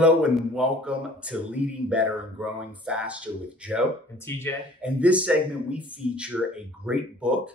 Hello and welcome to Leading Better and Growing Faster with Joe and TJ. In this segment, we feature a great book.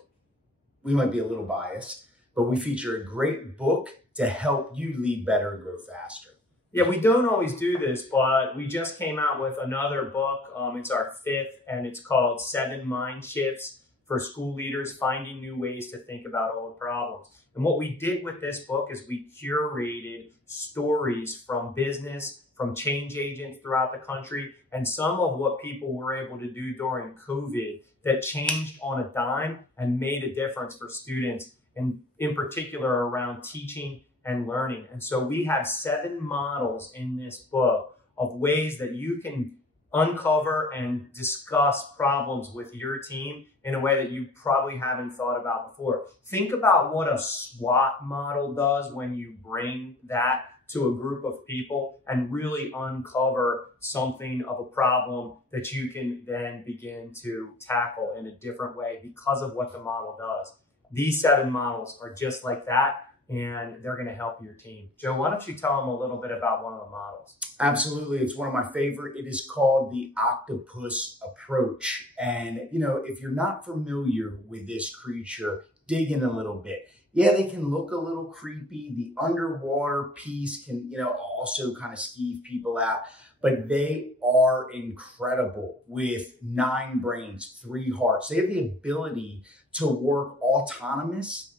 We might be a little biased, but we feature a great book to help you lead better and grow faster. Yeah, we don't always do this, but we just came out with another book. It's our fifth, and it's called 7 Mindshifts for School Leaders, Finding New Ways to Think About Old Problems. And what we did with this book is we curated stories from business, from change agents throughout the country, and some of what people were able to do during COVID that changed on a dime and made a difference for students, and in particular around teaching and learning. And so we have 7 models in this book of ways that you can uncover and discuss problems with your team in a way that you probably haven't thought about before. Think about what a SWOT model does when you bring that to a group of people and really uncover something of a problem that you can then begin to tackle in a different way because of what the model does. These 7 models are just like that, and they're going to help your team. Joe, why don't you tell them a little bit about one of the models? Absolutely. It's one of my favorite. It is called the octopus approach. And, if you're not familiar with this creature, dig in a little bit. Yeah, they can look a little creepy. The underwater piece can, also kind of skeeve people out. But they are incredible with 9 brains, 3 hearts. They have the ability to work autonomous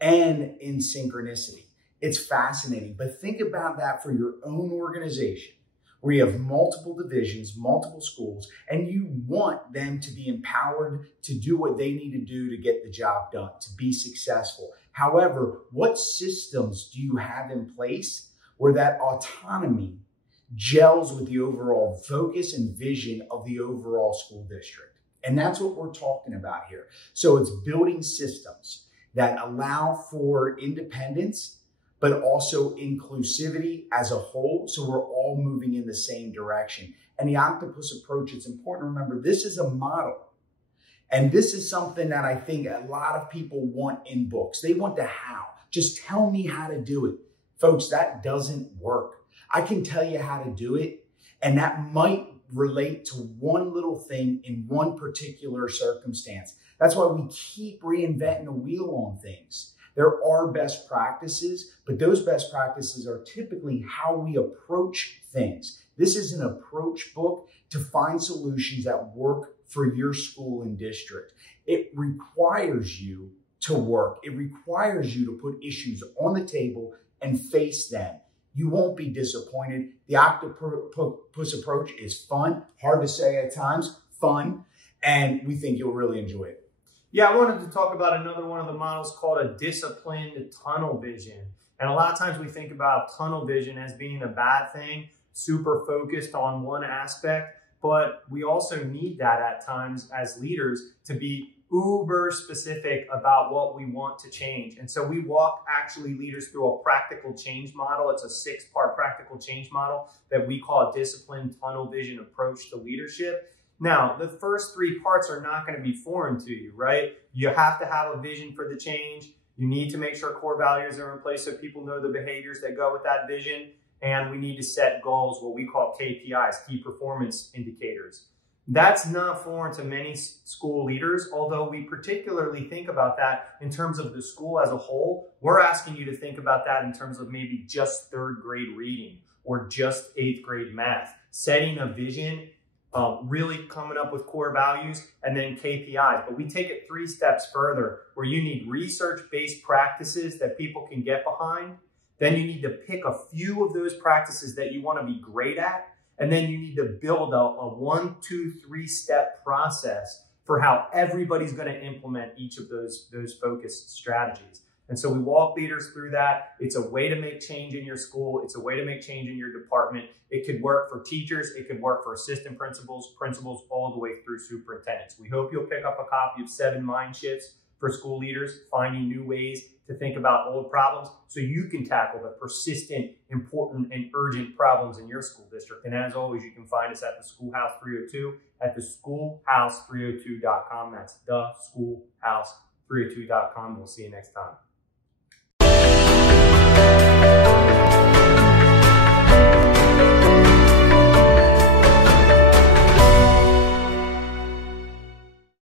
and in synchronicity. It's fascinating, but think about that for your own organization where you have multiple divisions, multiple schools, and you want them to be empowered to do what they need to do to get the job done, to be successful. However, what systems do you have in place where that autonomy gels with the overall focus and vision of the overall school district? And that's what we're talking about here. So it's building systems that allow for independence, but also inclusivity as a whole. So we're all moving in the same direction. And the octopus approach, it's important to remember, this is a model. And this is something that I think a lot of people want in books. They want the how. Just tell me how to do it. Folks, that doesn't work. I can tell you how to do it, and that might relate to one little thing in one particular circumstance. That's why we keep reinventing the wheel on things. There are best practices, but those best practices are typically how we approach things. This is an approach book to find solutions that work for your school and district. It requires you to work. It requires you to put issues on the table and face them. You won't be disappointed. The octopus approach is fun, hard to say at times, fun, and we think you'll really enjoy it. Yeah, I wanted to talk about another one of the models called a disciplined tunnel vision. And a lot of times we think about tunnel vision as being a bad thing, super focused on one aspect, but we also need that at times as leaders to be uber specific about what we want to change. And so we walk actually leaders through a practical change model. It's a 6-part practical change model that we call a disciplined tunnel vision approach to leadership. Now, the first 3 parts are not going to be foreign to you, right? You have to have a vision for the change. You need to make sure core values are in place so people know the behaviors that go with that vision. And we need to set goals, what we call KPIs, key performance indicators. That's not foreign to many school leaders, although we particularly think about that in terms of the school as a whole. We're asking you to think about that in terms of maybe just 3rd grade reading or just 8th grade math, setting a vision, really coming up with core values, and then KPIs. But we take it 3 steps further, where you need research-based practices that people can get behind. Then you need to pick a few of those practices that you want to be great at. And then you need to build a 1, 2, 3-step process for how everybody's going to implement each of those focused strategies. And so we walk leaders through that. It's a way to make change in your school. It's a way to make change in your department. It could work for teachers. It could work for assistant principals, all the way through superintendents. We hope you'll pick up a copy of 7 Mindshifts for School Leaders, Finding New Ways to Think About Old Problems, so you can tackle the persistent, important, and urgent problems in your school district. And as always, you can find us at the Schoolhouse 302 at theschoolhouse302.com. That's theschoolhouse302.com. We'll see you next time.